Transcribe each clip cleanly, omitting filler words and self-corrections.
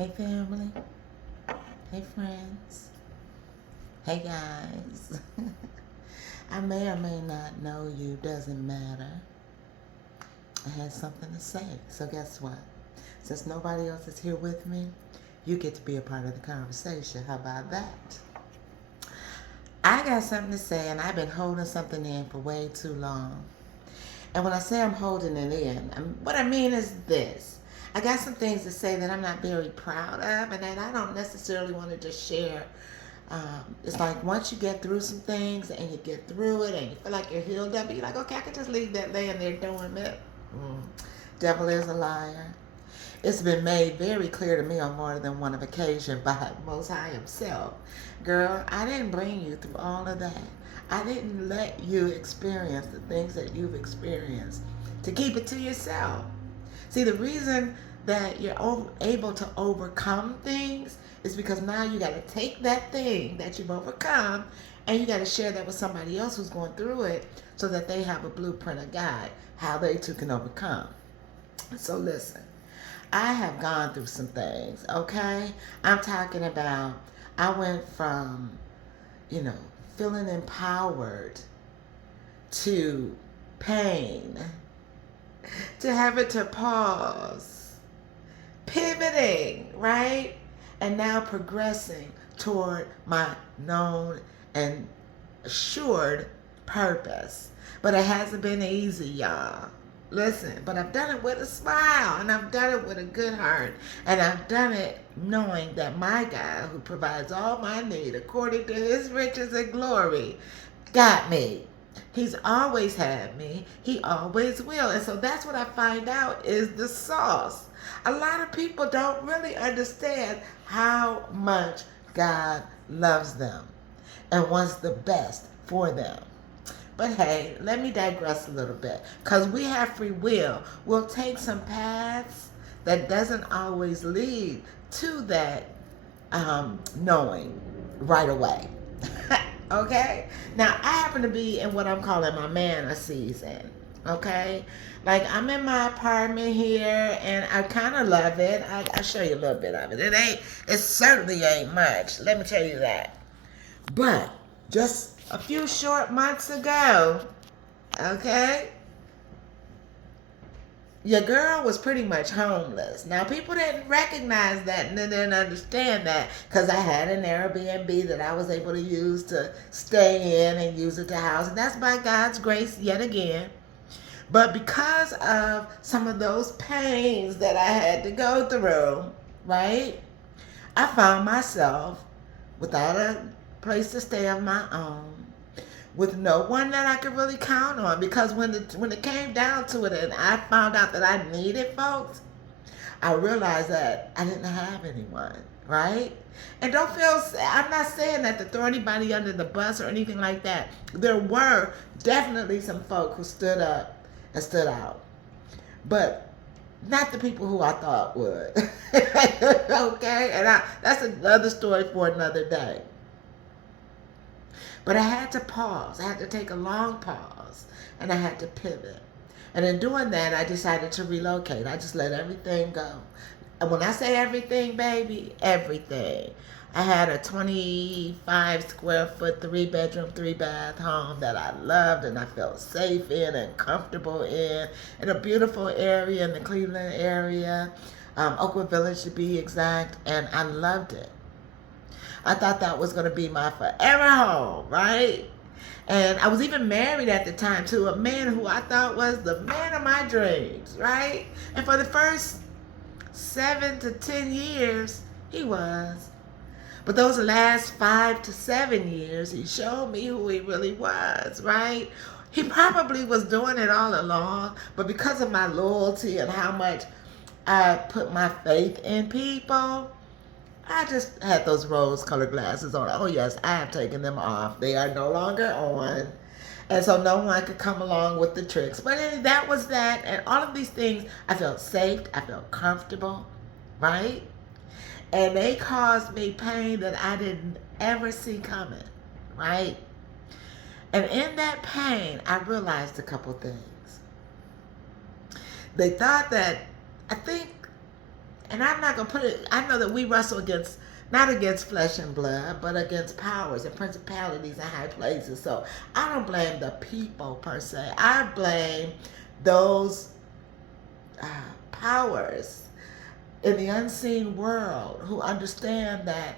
Hey family, hey friends, hey guys. I may or may not know you, doesn't matter. I had something to say, so guess what? Since nobody else is here with me, you get to be a part of the conversation. How about that? I got something to say, and I've been holding something in for way too long. And when I say I'm holding it in, what I mean is this. I got some things to say that I'm not very proud of and that I don't necessarily want to just share. It's like once you get through some things and you get through it and you feel like you're healed up, you're like, okay, I can just leave that laying there dormant. Mm. Devil is a liar. It's been made very clear to me on more than one occasion by Most High Himself. Girl, I didn't bring you through all of that. I didn't let you experience the things that you've experienced to keep it to yourself. See, the reason that you're able to overcome things is because now you got to take that thing that you've overcome and you got to share that with somebody else who's going through it so that they have a blueprint, a guide, how they too can overcome. So listen, I have gone through some things, okay? I'm talking about I went from, you know, feeling empowered to pain, to having to pause, pivoting, right? And now progressing toward my known and assured purpose. But it hasn't been easy, y'all. Listen, but I've done it with a smile and I've done it with a good heart. And I've done it knowing that my God, who provides all my need according to his riches and glory, got me. He's always had me. He always will. And so that's what I find out is the sauce. A lot of people don't really understand how much God loves them and wants the best for them. But hey, let me digress a little bit. Because we have free will. We'll take some paths that doesn't always lead to that knowing right away. Okay? Now, I happen to be in what I'm calling my manna season. Okay? Like, I'm in my apartment here, and I kind of love it. I'll show you a little bit of it. It certainly ain't much. Let me tell you that. But just a few short months ago, okay, your girl was pretty much homeless. Now, people didn't recognize that and they didn't understand that because I had an Airbnb that I was able to use to stay in and use it to house. And that's by God's grace yet again. But because of some of those pains that I had to go through, right, I found myself without a place to stay of my own, with no one that I could really count on. Because when it came down to it, and I found out that I needed folks, I realized that I didn't have anyone, right? And don't feel, I'm not saying that to throw anybody under the bus or anything like that. There were definitely some folk who stood up and stood out, but not the people who I thought would. Okay? And that's another story for another day. But I had to pause. I had to take a long pause. And I had to pivot. And in doing that, I decided to relocate. I just let everything go. And when I say everything, baby, everything. I had a 25 square foot, 3-bedroom, 3-bath home that I loved and I felt safe in and comfortable in a beautiful area in the Cleveland area, Oakwood Village to be exact, and I loved it. I thought that was going to be my forever home, right? And I was even married at the time to a man who I thought was the man of my dreams, right? And for the first 7 to 10 years, he was. But those last 5 to 7 years, he showed me who he really was, right? He probably was doing it all along, but because of my loyalty and how much I put my faith in people, I just had those rose-colored glasses on. Oh, yes, I have taken them off. They are no longer on. And so no one could come along with the tricks. But that was that. And all of these things, I felt safe. I felt comfortable, right? And they caused me pain that I didn't ever see coming, right? And in that pain, I realized a couple things. They thought that, I think And I'm not going to put it, I know that we wrestle against, not against flesh and blood, but against powers and principalities and high places. So I don't blame the people per se. I blame those powers in the unseen world who understand that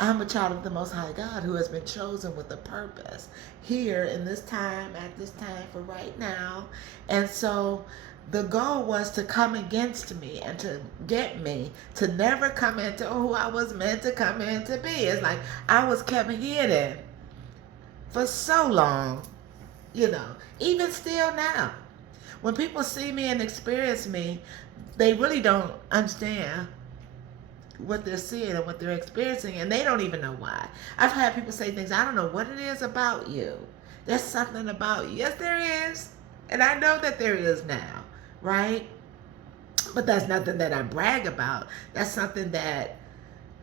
I'm a child of the Most High God who has been chosen with a purpose here in this time, at this time, for right now. And so the goal was to come against me and to get me to never come into who I was meant to come in to be. It's like I was kept hidden for so long, you know, even still now. When people see me and experience me, they really don't understand what they're seeing and what they're experiencing, and they don't even know why. I've had people say things, I don't know what it is about you. There's something about you. Yes, there is. And I know that there is now, right? But that's nothing that I brag about. That's something that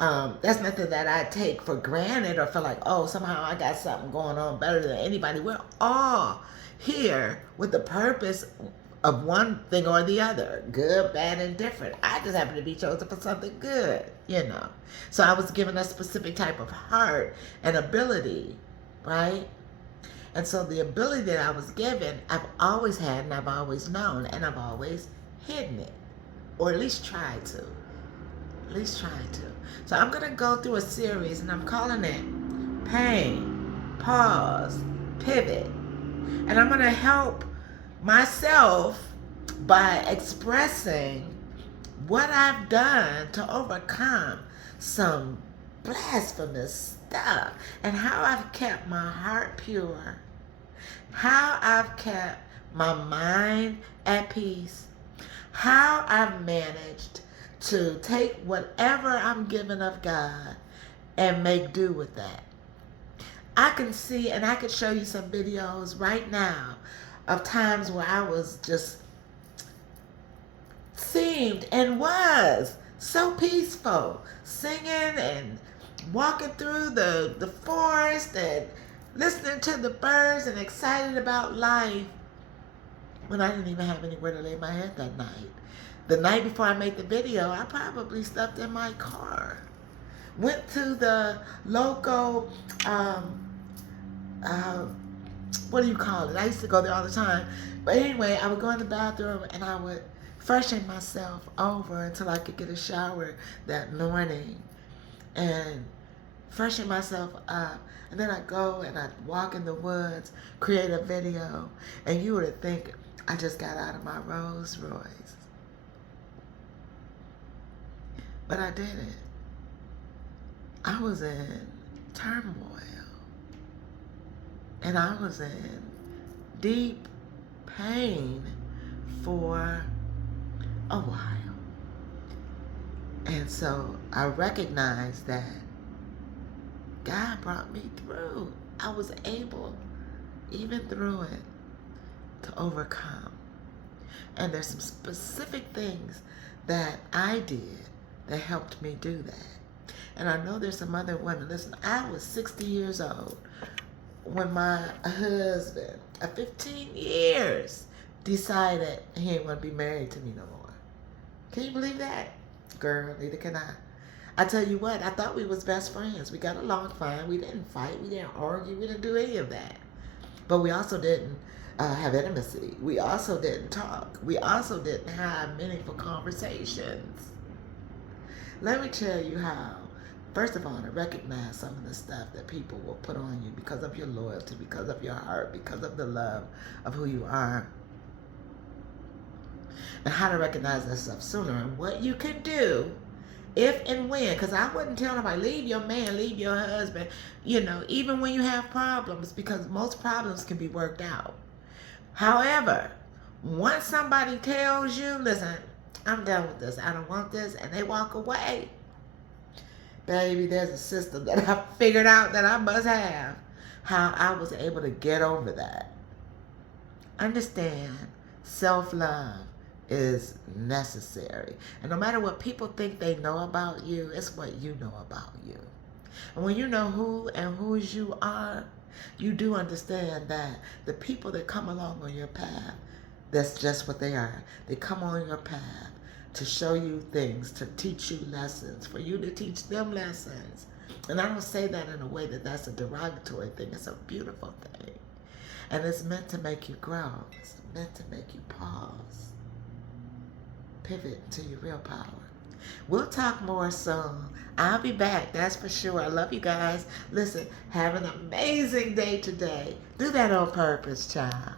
I take for granted or feel like, oh, somehow I got something going on better than anybody. We're all here with the purpose of one thing or the other, good, bad, and different. I just happen to be chosen for something good, you know. So I was given a specific type of heart and ability, right? And so the ability that I was given, I've always had and I've always known, and I've always hidden it, or at least tried to. At least tried to. So I'm going to go through a series, and I'm calling it Pain, Pause, Pivot. And I'm going to help myself by expressing what I've done to overcome some blasphemous stuff, and how I've kept my heart pure, how I've kept my mind at peace, how I've managed to take whatever I'm given of God and make do with that. I can see, and I could show you some videos right now of times where I was just seemed and was so peaceful, singing and walking through the forest and listening to the birds and excited about life, when I didn't even have anywhere to lay my head that night. The night before I made the video, I probably slept in my car. Went to the local, what do you call it? I used to go there all the time. But anyway, I would go in the bathroom and I would freshen myself over until I could get a shower that morning and freshen myself up. And then I'd go and I'd walk in the woods, create a video, and you would think I just got out of my Rolls Royce. But I didn't. I was in turmoil. And I was in deep pain for a while. And so I recognized that God brought me through. I was able, even through it, to overcome. And there's some specific things that I did that helped me do that. And I know there's some other women. Listen, I was 60 years old when my husband, of 15 years, decided he ain't want to be married to me no more. Can you believe that? Girl, neither can I. I tell you what, I thought we was best friends. We got along fine. We didn't fight. We didn't argue. We didn't do any of that. But we also didn't have intimacy. We also didn't talk. We also didn't have meaningful conversations. Let me tell you how, first of all, to recognize some of the stuff that people will put on you because of your loyalty, because of your heart, because of the love of who you are. And how to recognize that stuff sooner, and what you can do if and when. Because I wouldn't tell nobody, leave your man, leave your husband, you know, even when you have problems, because most problems can be worked out. However, once somebody tells you, listen, I'm done with this, I don't want this, and they walk away, baby, there's a system that I figured out that I must have, how I was able to get over that. Understand, self-love is necessary. And no matter what people think they know about you, it's what you know about you. And when you know who and whose you are, you do understand that the people that come along on your path, that's just what they are. They come on your path to show you things, to teach you lessons, for you to teach them lessons. And I don't say that in a way that that's a derogatory thing. It's a beautiful thing. And it's meant to make you grow. It's meant to make you pause. Pivot to your real power. We'll talk more soon. I'll be back, that's for sure. I love you guys. Listen, have an amazing day today. Do that on purpose, child.